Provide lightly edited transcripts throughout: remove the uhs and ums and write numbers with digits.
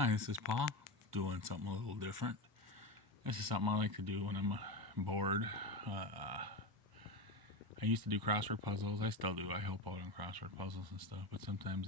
Hi, this is Paul, doing something a little different. This is something I like to do when I'm bored. I used to do crossword puzzles. I still do. I help out on crossword puzzles and stuff, but sometimes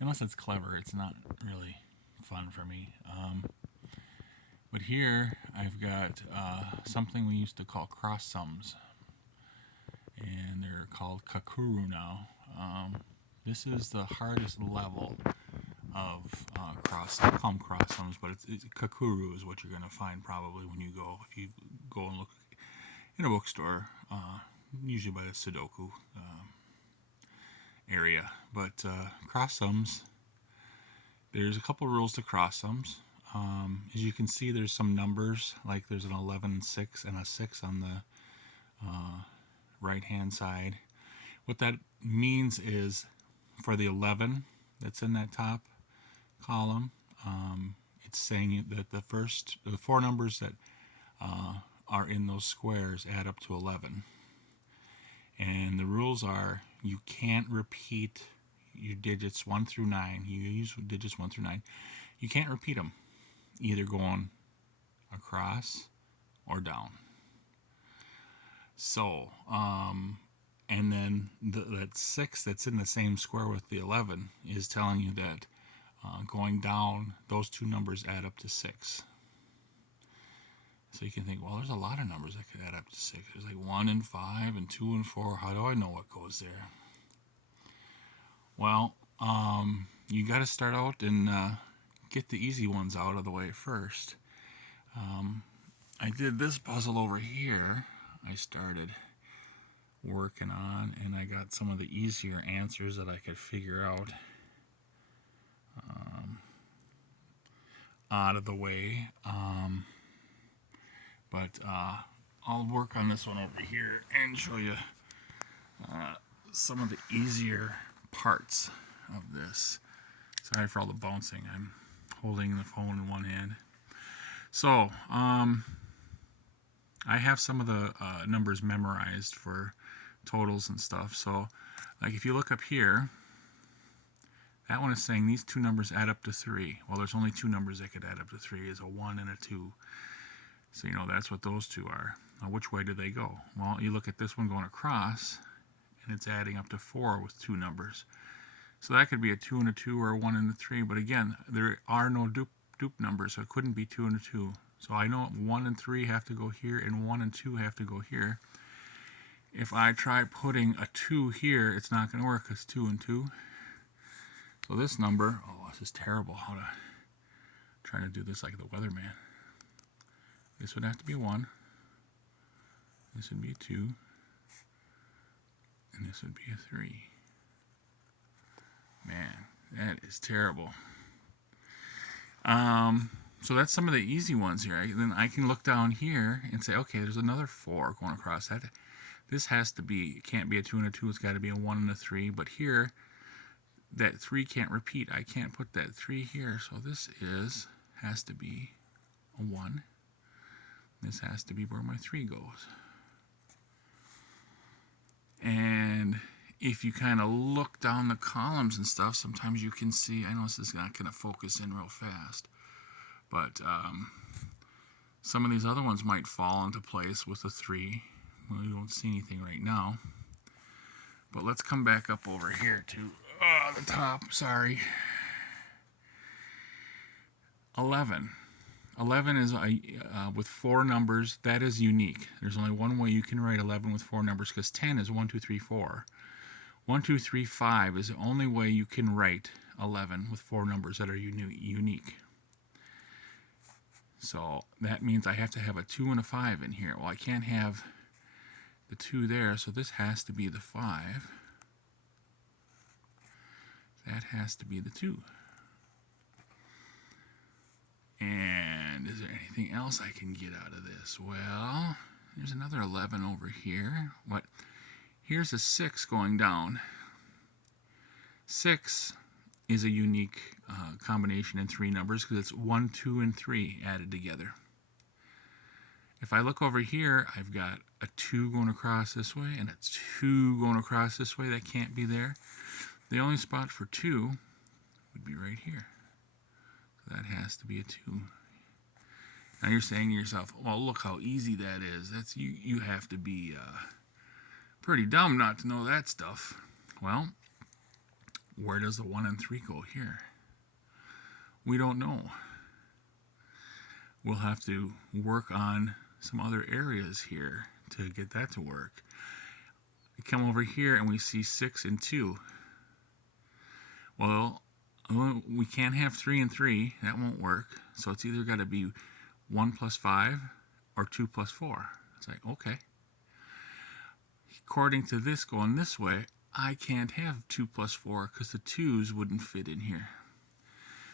unless it's clever, it's not really fun for me. But here I've got something we used to call cross sums, and they're called Kakuro now. This is the hardest level of I call them cross sums, but it's Kakuru is what you're going to find probably when you go, if you go and look in a bookstore, usually by the Sudoku area. But cross sums, there's a couple rules to cross sums. As you can see, there's some numbers, like there's an 11, 6, and a 6 on the right hand side. What that means is for the 11 that's in that top column, it's saying that the four numbers that are in those squares add up to 11. And the rules are you can't repeat your digits 1 through 9. You use digits 1 through 9. You can't repeat them, either going across or down. So, and then that 6 that's in the same square with the 11 is telling you that going down, those two numbers add up to 6. So you can think, well, there's a lot of numbers that could add up to 6. There's like 1 and 5 and 2 and 4. How do I know what goes there? Well, you got to start out and get the easy ones out of the way first. I did this puzzle over here. I started working on, and I got some of the easier answers that I could figure out of the way. But I'll work on this one over here and show you some of the easier parts of this. Sorry for all the bouncing. I'm holding the phone in one hand. So, I have some of the numbers memorized for totals and stuff. So, like if you look up here, that one is saying these two numbers add up to 3. Well, there's only two numbers that could add up to 3, is a 1 and a 2. So you know that's what those two are. Now which way do they go? Well, you look at this one going across, and it's adding up to 4 with two numbers. So that could be a 2 and a 2 or a 1 and a 3. But again, there are no dupe numbers, so it couldn't be 2 and a 2. So I know 1 and 3 have to go here, and 1 and 2 have to go here. If I try putting a 2 here, it's not going to work because 2 and 2. So this number, oh, this is terrible. How to trying to do this like the weatherman. This would have to be 1. This would be a 2. And this would be a 3. Man, that is terrible. So that's some of the easy ones here. Then I can look down here and say, okay, there's another 4 going across that. This has to be, it can't be a 2 and a 2. It's got to be a 1 and a 3. But here, that 3 can't repeat. I can't put that 3 here. So this has to be a 1. This has to be where my 3 goes. And if you kind of look down the columns and stuff, sometimes you can see, I know this is not going to focus in real fast, but some of these other ones might fall into place with a 3. Well, you don't see anything right now. But let's come back up over here to the top. Sorry. 11. 11 is with 4 numbers. That is unique. There's only one way you can write 11 with 4 numbers, because 10 is 1, 2, 3, 4. 1, 2, 3, 5 is the only way you can write 11 with 4 numbers that are unique. So that means I have to have a 2 and a 5 in here. Well, I can't have the 2 there, so this has to be the 5. That has to be the 2. And is there anything else I can get out of this? Well, there's another 11 over here. What? Here's a 6 going down. 6 is a unique combination in 3 numbers because it's 1, 2, and 3 added together. If I look over here, I've got a 2 going across this way and a 2 going across this way. That can't be there. The only spot for 2 would be right here. That has to be a 2. Now you're saying to yourself, well, look how easy that is. That's you have to be pretty dumb not to know that stuff. Well, where does the 1 and 3 go here? We don't know. We'll have to work on some other areas here to get that to work. We come over here and we see 6 and 2. Well, we can't have 3 and 3. That won't work. So it's either got to be 1 plus 5 or 2 plus 4. It's like, okay. According to this going this way, I can't have 2 plus 4 because the 2's wouldn't fit in here.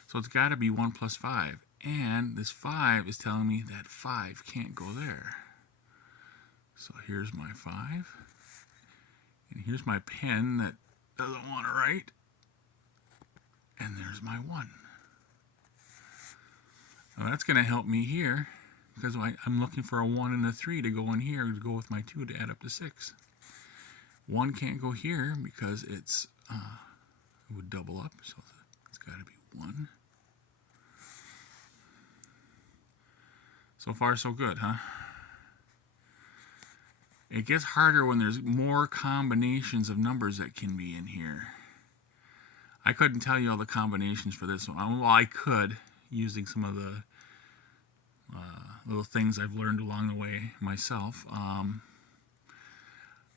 So it's got to be 1 plus 5. And this 5 is telling me that 5 can't go there. So here's my 5. And here's my pen that doesn't want to write. And there's my 1. Now that's going to help me here because I'm looking for a 1 and a 3 to go in here to go with my 2 to add up to 6. 1 can't go here because it would double up, so it's got to be 1. So far, so good, huh? It gets harder when there's more combinations of numbers that can be in here. I couldn't tell you all the combinations for this one. Well, I could, using some of the little things I've learned along the way myself.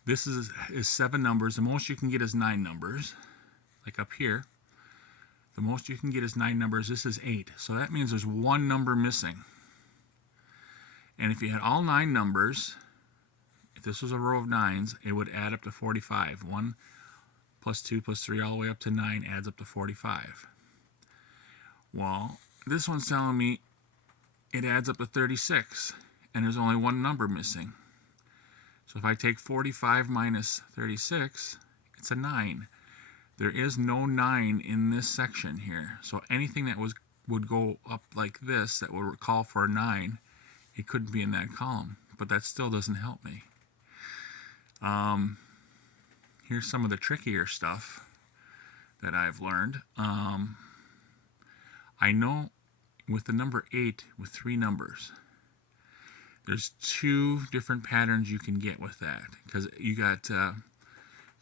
This is 7 numbers. The most you can get is 9 numbers. Like up here, the most you can get is 9 numbers. This is 8. So that means there's 1 number missing. And if you had all 9 numbers, if this was a row of 9s, it would add up to 45. 1 plus 2 plus 3 all the way up to 9 adds up to 45. Well, this one's telling me it adds up to 36, and there's only 1 number missing. So if I take 45 minus 36, it's a 9. There is no 9 in this section here. So anything that would go up like this that would call for a 9, it couldn't be in that column. But that still doesn't help me. Here's some of the trickier stuff that I've learned. I know with the number 8 with 3 numbers, there's 2 different patterns you can get with that. Because you got the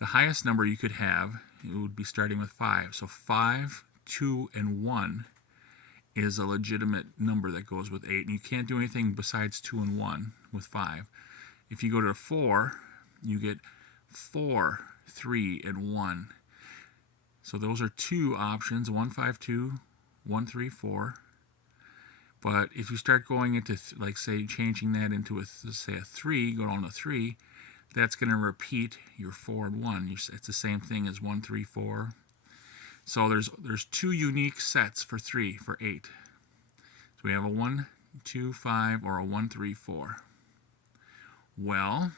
highest number you could have, it would be starting with 5. So 5, 2, and 1 is a legitimate number that goes with 8. And you can't do anything besides 2 and 1 with 5. If you go to 4, you get 4, 3, and 1. So those are 2 options, 1, 5, 2, 1, 3, 4. But if you start going into, like, say, changing that into, say, a 3, go on to 3, that's going to repeat your 4 and 1. It's the same thing as 1, 3, 4. So there's 2 unique sets for 3, for 8. So we have a 1, 2, 5, or a 1, 3, 4. Well,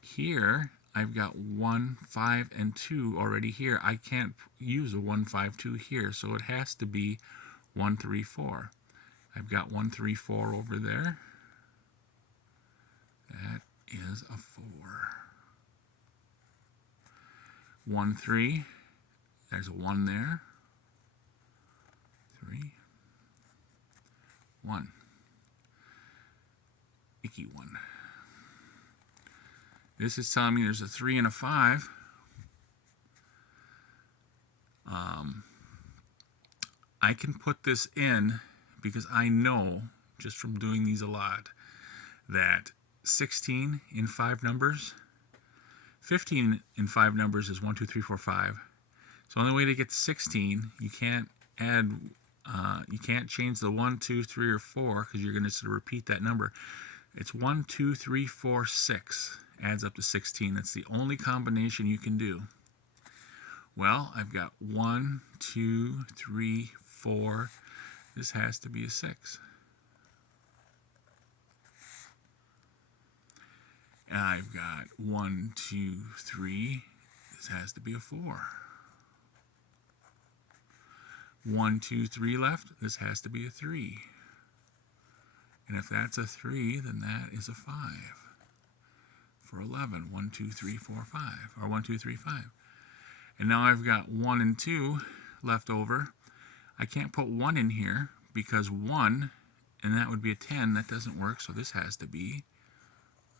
here I've got 1, 5, and 2 already here. I can't use a 1, 5, 2 here, so it has to be 1, 3, 4. I've got 1, 3, 4 over there. That is a 4. 1, 3. There's a 1 there. 3. 1. Icky 1. This is telling me there's a 3 and a 5. I can put this in because I know, just from doing these a lot, that 16 in 5 numbers, 15 in 5 numbers is 1, 2, 3, 4, 5. So the only way to get to 16, you can't add, you can't change the 1, 2, 3, or 4 because you're going to sort of repeat that number. It's 1, 2, 3, 4, 6 adds up to 16. That's the only combination you can do. Well, I've got 1, 2, 3, 4. This has to be a 6. And I've got 1, 2, 3. This has to be a 4. 1, 2, 3 left. This has to be a 3. And if that's a 3, then that is a 5. For 11. 1, 2, 3, 4, 5. Or 1, 2, 3, 5. And now I've got 1 and 2 left over. I can't put 1 in here because 1, and that would be a 10. That doesn't work, so this has to be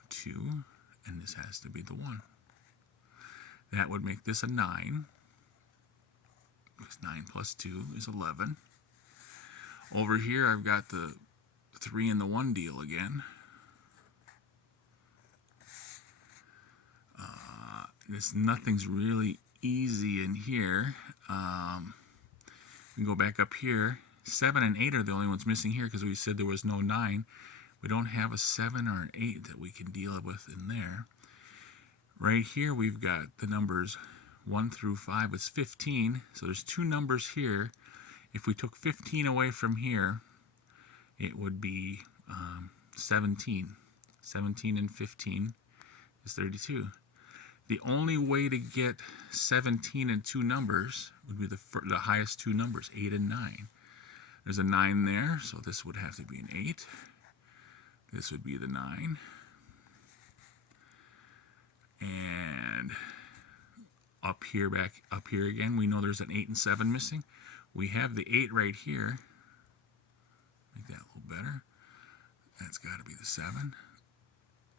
2, and this has to be the 1. That would make this a 9, because 9 plus 2 is 11. Over here, I've got the 3 and the 1 deal again. Nothing's really easy in here. We can go back up here. 7 and 8 are the only ones missing here because we said there was no 9. We don't have a 7 or an 8 that we can deal with in there. Right here we've got the numbers 1 through 5. It's 15. So there's 2 numbers here. If we took 15 away from here, it would be 17. 17 and 15 is 32. The only way to get 17 and 2 numbers would be the highest 2 numbers, 8 and 9. There's a 9 there, so this would have to be an 8. This would be the 9. And up here again, we know there's an 8 and 7 missing. We have the 8 right here. Make that a little better. That's got to be the 7.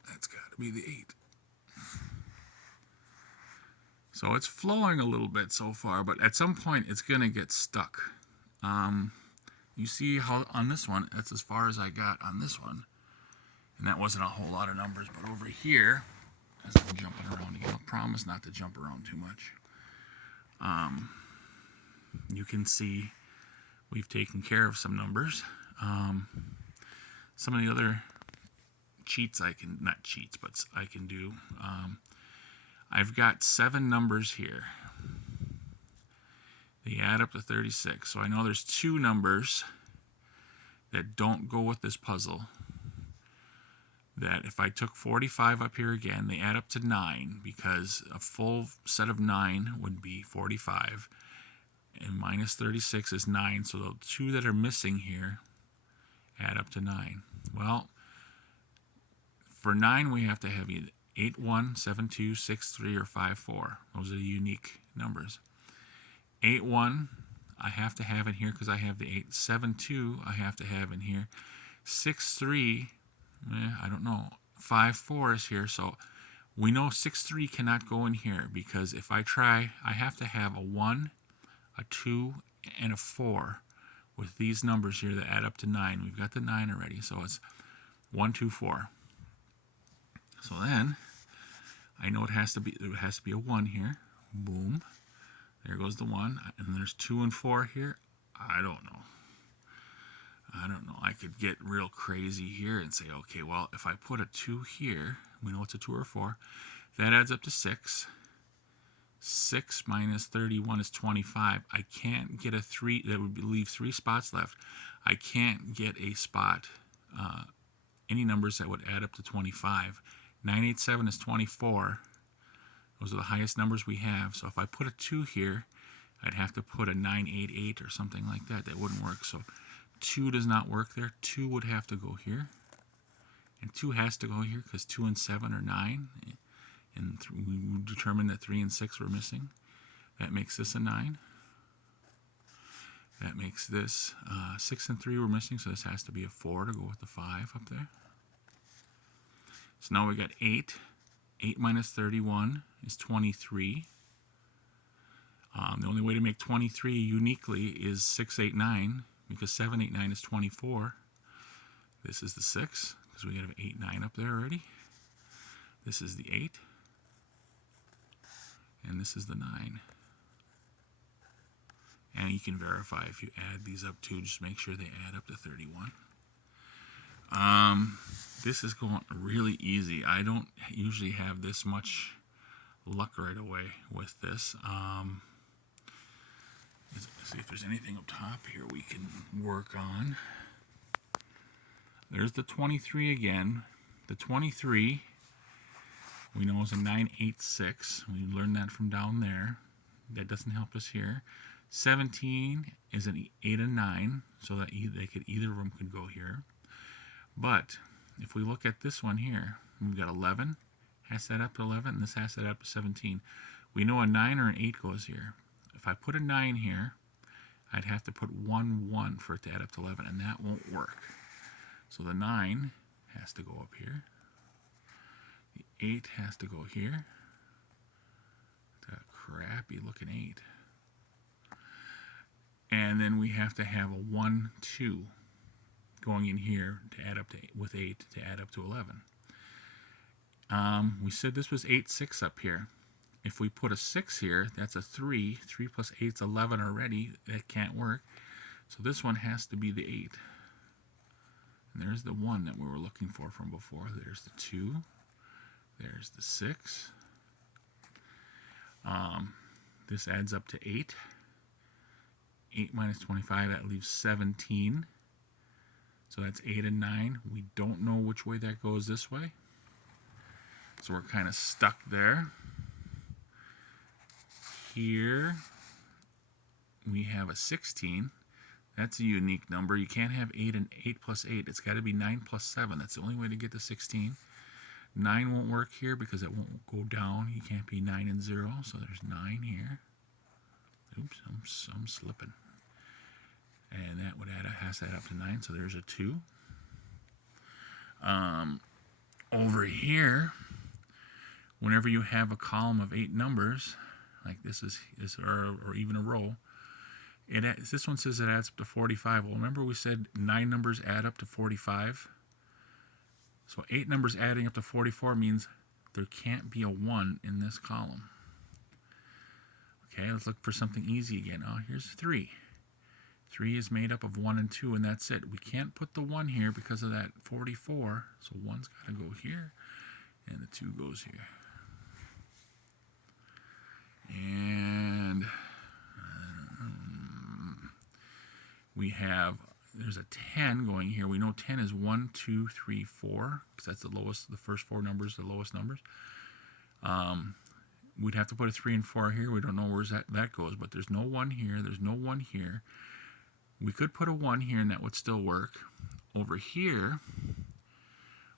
That's got to be the 8. So it's flowing a little bit so far, but at some point it's going to get stuck. You see how on this one, that's as far as I got on this one. And that wasn't a whole lot of numbers, but over here, as I'm jumping around again, I'll promise not to jump around too much. You can see we've taken care of some numbers. Some of the other cheats I can do. I've got 7 numbers here. They add up to 36. So I know there's 2 numbers that don't go with this puzzle. That if I took 45 up here again, they add up to 9 because a full set of 9 would be 45. And minus 36 is 9. So the 2 that are missing here add up to 9. Well, for 9 we have to have either 8, 1, 7, 2, 6, 3, or 5, 4. Those are the unique numbers. 8, 1, I have to have in here because I have the 8. 7, 2, I have to have in here. 6, 3, I don't know. 5, 4 is here. So we know 6, 3 cannot go in here because if I try, I have to have a 1, a 2, and a 4 with these numbers here that add up to 9. We've got the 9 already. So it's 1, 2, 4. So then I know there has to be a 1 here. Boom. There goes the 1. And there's 2 and 4 here. I don't know. I could get real crazy here and say, okay, well, if I put a 2 here, we know it's a 2 or 4. That adds up to 6. 6 minus 31 is 25. I can't get a 3. That would leave 3 spots left. I can't get a spot, any numbers that would add up to 25. 987 is 24. Those are the highest numbers we have. So if I put a 2 here, I'd have to put a 988 or something like that. That wouldn't work. So 2 does not work there. 2 would have to go here. And 2 has to go here because 2 and 7 are 9. And we determined that 3 and 6 were missing. That makes this a 9. That makes this 6 and 3 were missing, so this has to be a 4 to go with the 5 up there. So now we got 8. 8 minus 31 is 23. The only way to make 23 uniquely is 6, 8, 9, because 7, 8, 9 is 24. This is the 6, because we have 8, 9 up there already. This is the 8. And this is the 9. And you can verify if you add these up too, just make sure they add up to 31. This is going really easy. I don't usually have this much luck right away with this. Let's see if there's anything up top here we can work on. There's the 23 again. The 23 we know is a 986. We learned that from down there. That doesn't help us here. 17 is an 8 and 9, so that either of them could go here. But if we look at this one here, we've got 11, has that up to 11, and this has that up to 17. We know a 9 or an 8 goes here. If I put a 9 here, I'd have to put 1, 1 for it to add up to 11, and that won't work. So the 9 has to go up here. The 8 has to go here. That crappy looking 8. And then we have to have a 1, 2 going in here to add up to with 8 to add up to 11. We said this was 8, 6 up here. If we put a 6 here, that's a 3. 3 plus 8 is 11 already. That can't work. So this one has to be the 8. And there's the 1 that we were looking for from before. There's the 2. There's the 6. This adds up to 8. 8 minus 25, that leaves 17. So that's 8 and 9. We don't know which way that goes this way. So we're kind of stuck there. Here we have a 16. That's a unique number. You can't have 8 and 8 plus 8. It's got to be 9 plus 7. That's the only way to get to 16. 9 won't work here because it won't go down. You can't be 9 and 0. So there's 9 here. Oops, I'm slipping. And that would has to add up to 9. So there's a 2. Over here, whenever you have a column of 8 numbers, like this or even a row, this one says it adds up to 45. Well, remember we said 9 numbers add up to 45? So 8 numbers adding up to 44 means there can't be a 1 in this column. Okay, let's look for something easy again. Oh, here's 3. 3 is made up of 1 and 2, and that's it. We can't put the 1 here because of that 44, so 1's got to go here, and the 2 goes here. And there's a 10 going here. We know 10 is 1, 2, 3, 4, because that's the lowest, the first 4 numbers, the lowest numbers. We'd have to put a 3 and 4 here. We don't know where that goes, but there's no 1 here. There's no 1 here. We could put a 1 here, and that would still work. Over here,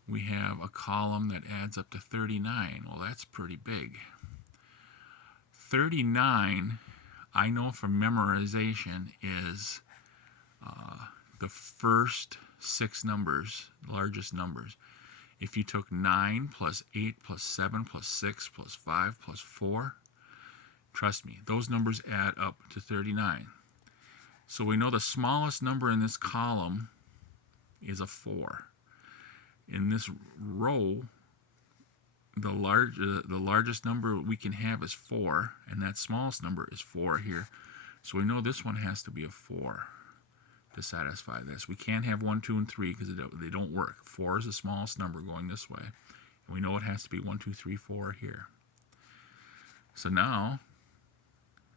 we have a column that adds up to 39. Well, that's pretty big. 39, I know from memorization, is the first 6 numbers, largest numbers. If you took 9 plus 8 plus 7 plus 6 plus 5 plus 4, trust me, those numbers add up to 39. So we know the smallest number in this column is a 4. In this row, the largest number we can have is 4, and that smallest number is 4 here. So we know this one has to be a 4 to satisfy this. We can't have 1, 2, and 3 because they don't work. 4 is the smallest number going this way. And we know it has to be 1, 2, 3, 4 here. So now,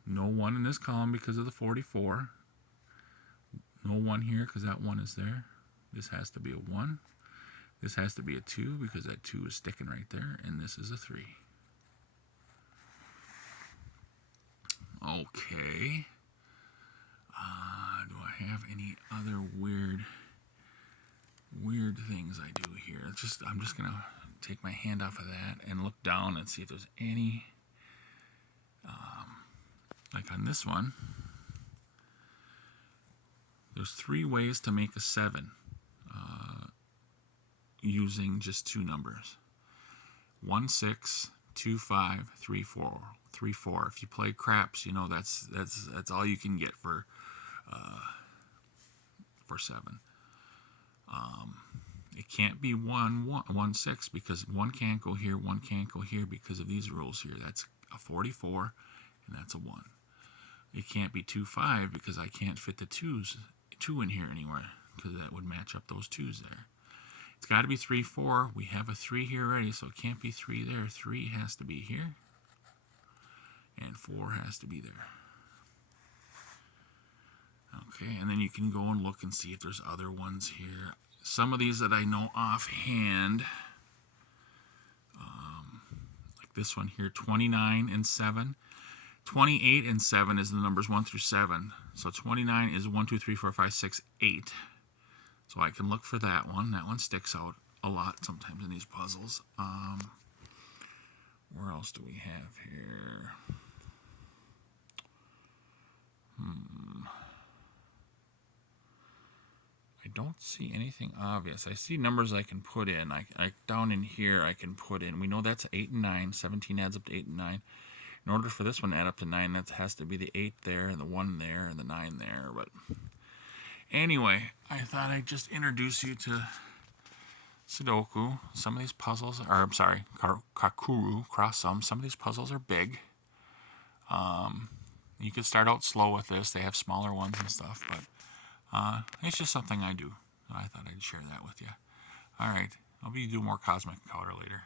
no 1 in this column because of the 44. No 1 here because that 1 is there. This has to be a 1. This has to be a 2 because that 2 is sticking right there. And this is a 3. Okay. Do I have any other weird things I do here? I'm just going to take my hand off of that and look down and see if there's any, like on this one, there's 3 ways to make a 7 using just 2 numbers. 1, 6, 2, 5, 3, 4. 3, 4. If you play craps, you know that's all you can get for 7. It can't be 1, 6 because 1 can't go here, 1 can't go here because of these rules here. That's a 44, and that's a 1. It can't be 2, 5 because I can't fit the 2 in here anywhere because that would match up those 2's there. It's got to be 3, 4. We have a 3 here already, so it can't be 3 there. 3 has to be here, and 4 has to be there. Okay, and then you can go and look and see if there's other ones here. Some of these that I know offhand, like this one here, 29 and 7. 28 and 7 is the numbers 1 through 7. So 29 is 1, 2, 3, 4, 5, 6, 8. So I can look for that one. That one sticks out a lot sometimes in these puzzles. Where else do we have here? don't see anything obvious. I see numbers I can put in. I down in here I can put in. We know that's 8 and 9. 17 adds up to 8 and 9. In order for this one to add up to 9, that has to be the 8 there and the 1 there and the 9 there. But anyway, I thought I'd just introduce you to Sudoku. Some of these puzzles are, I'm sorry, Kakuro, cross sum. Some of these puzzles are big. You could start out slow with this. They have smaller ones and stuff, but it's just something I do. I thought I'd share that with you. All right, I'll be doing more Cosmic Encounter later.